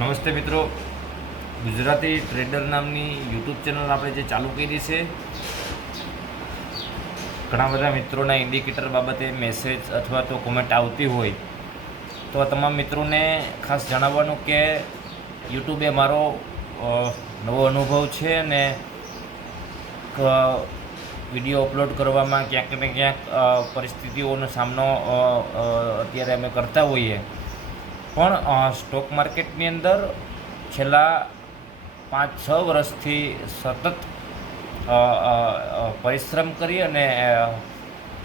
નમસ્તે મિત્રો, ગુજરાતી ટ્રેડર નામની યુટ્યુબ ચેનલ આપણે જે ચાલુ કરી છે, ઘણા બધા મિત્રોના ઇન્ડિકેટર બાબતે મેસેજ અથવા તો કોમેન્ટ આવતી હોય તો આ તમામ મિત્રોને ખાસ જણાવવાનું કે યુટ્યુબ એ મારો નવો અનુભવ છે અને વિડીયો અપલોડ કરવામાં ક્યાંક ને ક્યાંક પરિસ્થિતિઓનો સામનો અત્યારે અમે કરતા હોઈએ, પણ સ્ટોક માર્કેટની અંદર છેલ્લા 5-6 વર્ષથી સતત પરિશ્રમ કરી અને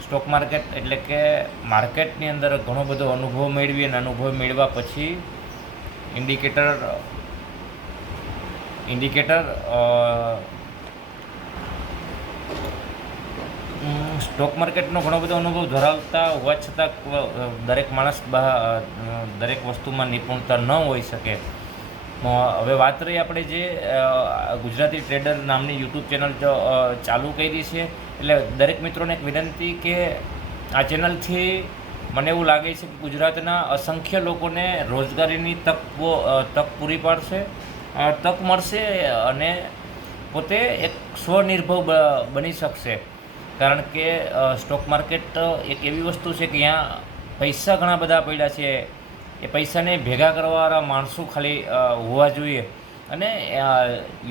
સ્ટોક માર્કેટ એટલે કે માર્કેટની અંદર ઘણો બધો અનુભવ મેળવી અને અનુભવ મેળવ્યા પછી ઇન્ડિકેટર સ્ટોક માર્કેટનો ઘણો બધો અનુભવ ધરાવતા હોવા છતાં દરેક માણસ દરેક વસ્તુમાં નિપુણતા ન હોઈ શકે. હવે વાત રહી આપણે જે ગુજરાતી ટ્રેડર નામની યુટ્યુબ ચેનલ ચાલુ કરી છે, એટલે દરેક મિત્રોને એક વિનંતી કે આ ચેનલથી મને એવું લાગે છે કે ગુજરાતના અસંખ્ય લોકોને રોજગારીની તક પૂરી પાડશે, તક મળશે અને પોતે એક સ્વનિર્ભર બની શકશે. કારણ કે સ્ટોક માર્કેટ એક એવી વસ્તુ છે કે અહીંયા પૈસા ઘણા બધા પડ્યા છે, એ પૈસાને ભેગા કરવાવાળા માણસો ખાલી હોવા જોઈએ અને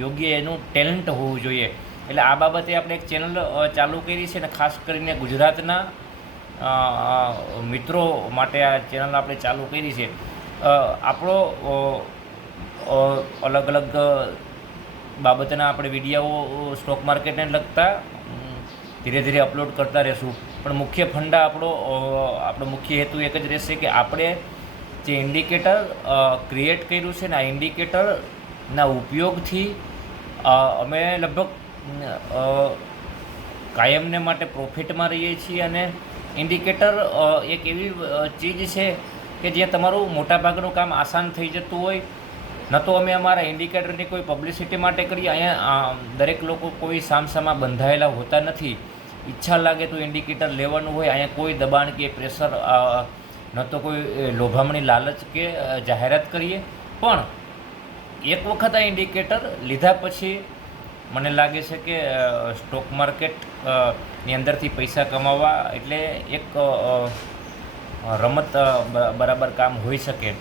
યોગ્ય એનું ટેલેન્ટ હોવું જોઈએ. એટલે આ બાબતે આપણે એક ચેનલ ચાલુ કરી છે અને ખાસ કરીને ગુજરાતના મિત્રો માટે આ ચેનલ આપણે ચાલુ કરી છે. આપણો અલગ અલગ બાબતના આપણે વિડીયો સ્ટોક માર્કેટને લગતા ધીરે ધીરે અપલોડ કરતા રહેશું, પણ મુખ્ય ફંડા આપણો મુખ્ય હેતુ એક જ રહેશે કે આપણે જે ઇન્ડિકેટર ક્રિએટ કર્યું છે ને આ ઇન્ડિકેટરના ઉપયોગથી અમે લગભગ કાયમને માટે પ્રોફિટમાં રહીએ છીએ. અને ઇન્ડિકેટર એક એવી ચીજ છે કે જ્યાં તમારું મોટાભાગનું કામ આસાન થઈ જતું હોય. ન તો અમે અમારા ઇન્ડિકેટરની કોઈ પબ્લિસિટી માટે કરીએ, અહીંયા દરેક લોકો કોઈ સામસામા બંધાયેલા હોતા નથી. ઈચ્છા લાગે તો ઇન્ડિકેટર લેવાનું હોય, અહીંયા કોઈ દબાણ કે પ્રેશર ન તો કોઈ લોભામણી લાલચ કે જાહેરાત કરીએ. પણ એક વખત આ ઇન્ડિકેટર લીધા પછી મને લાગે છે કે સ્ટોક માર્કેટની અંદરથી પૈસા કમાવવા એટલે એક રમત બરાબર કામ હોઈ શકે.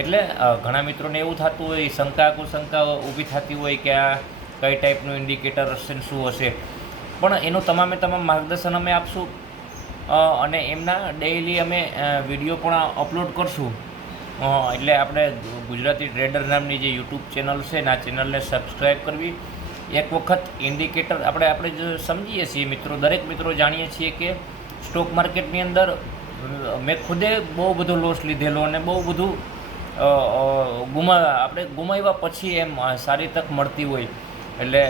એટલે ઘણા મિત્રોને એવું થતું હોય, શંકા કુશંકા ઊભી થતી હોય કે આ કઈ ટાઈપનું ઇન્ડિકેટર હશે ને શું હશે, પણ એનું તમામ માર્ગદર્શન અમે આપશું અને એમના ડેઇલી અમે વિડીયો પણ અપલોડ કરશું. એટલે આપણે ગુજરાતી ટ્રેડર નામની જે યુટ્યુબ ચેનલ છે ને આ ચેનલને સબસ્ક્રાઈબ કરવી. એક વખત ઇન્ડિકેટર આપણે જ સમજીએ છીએ મિત્રો, દરેક મિત્રો જાણીએ છીએ કે સ્ટોક માર્કેટની અંદર મેં ખુદે બહુ બધો લોસ લીધેલો અને બહુ બધું આપણે ગુમાવ્યા પછી એમ સારી તક મળતી હોય. એટલે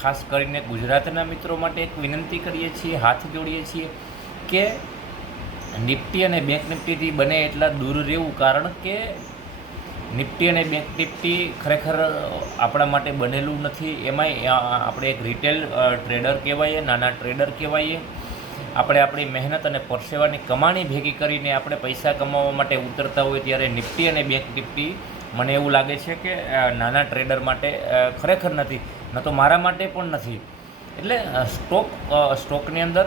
ખાસ કરીને ગુજરાતના મિત્રો માટે એક વિનંતી કરીએ છીએ, હાથ જોડીએ છીએ કે નિફ્ટી અને બેંક નિફ્ટીથી બને એટલા દૂર રહેવું. કારણ કે નિફ્ટી અને બેંક નિફ્ટી ખરેખર આપણા માટે બનેલું નથી. એમાંય આપણે એક રિટેલ ટ્રેડર કહેવાઈએ, નાના ટ્રેડર કહેવાઈએ. આપણે આપણી મહેનત અને પરસેવાની કમાણી ભેગી કરીને આપણે પૈસા કમાવવા માટે ઉતરતા હોય, ત્યારે નિફ્ટી અને બેંક નિફ્ટી મને એવું લાગે છે કે નાના ટ્રેડર માટે ખરેખર નથી, ન તો મારા માટે પણ નથી. એટલે સ્ટોકની અંદર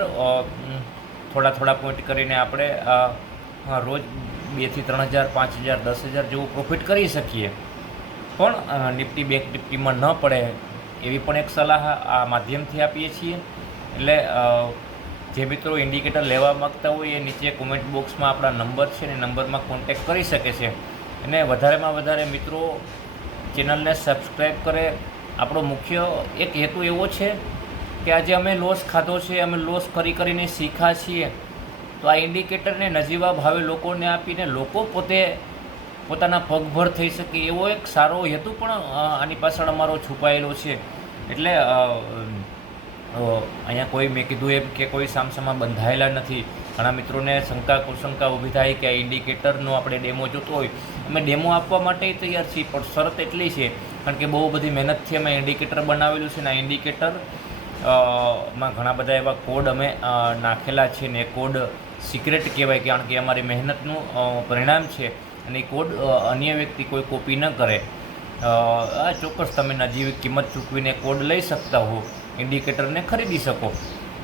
થોડા પોઈન્ટ કરીને આપણે રોજ 2,000 થી 3,000, 5,000, 10,000 જેવું પ્રોફિટ કરી શકીએ. પણ નિફ્ટી બેંક નિફ્ટીમાં ન પડે એવી પણ એક સલાહ આ માધ્યમથી આપીએ છીએ. એટલે જે મિત્રો ઇન્ડિકેટર લેવા માગતા હોય એ નીચે કોમેન્ટ બોક્સમાં આપણા નંબર છે ને નંબરમાં કોન્ટેક્ટ કરી શકે છે. અને વધારેમાં વધારે મિત્રો ચેનલને સબસ્ક્રાઈબ કરે. આપણો મુખ્ય એક હેતુ એવો છે કે આજે અમે લોસ ખાધો છે, અમે લોસ કરીને શીખ્યા છીએ, તો આ ઇન્ડિકેટરને નજીવા ભાવે લોકોને આપીને લોકો પોતે પોતાના પગભર થઈ શકે એવો એક સારો હેતુ પણ આની પાછળ અમારો છુપાયેલો છે. એટલે અહીંયા કોઈ મેં કીધું એમ કે કોઈ સામસામા બંધાયેલા નથી. ઘણા મિત્રોને શંકા કુશંકા ઊભી થાય કે આ ઇન્ડિકેટરનો આપણે ડેમો જોતો હોય, અમે ડેમો આપવા માટે તૈયાર છીએ, પણ શરત એટલી છે કારણ કે બહુ બધી મહેનતથી અમે ઇન્ડિકેટર બનાવેલું છે ને આ ઇન્ડિકેટર માં ઘણા બધા એવા કોડ અમે નાખેલા છે ને એ કોડ સિક્રેટ કહેવાય, કારણ કે અમારી મહેનતનું પરિણામ છે અને એ કોડ અન્ય વ્યક્તિ કોઈ કોપી ન કરે. ચોક્કસ તમે નજીવી કિંમત ચૂકવીને કોડ લઈ શકતા હો, ઇન્ડિકેટરને ખરીદી શકો.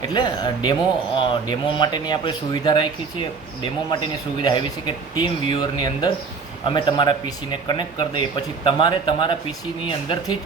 એટલે ડેમો માટેની આપણે સુવિધા રાખી છે. ડેમો માટેની સુવિધા એવી છે કે ટીમ વ્યુઅરની અંદર અમે તમારા પીસીને કનેક્ટ કરી દઈએ, પછી તમારે તમારા પીસીની અંદરથી જ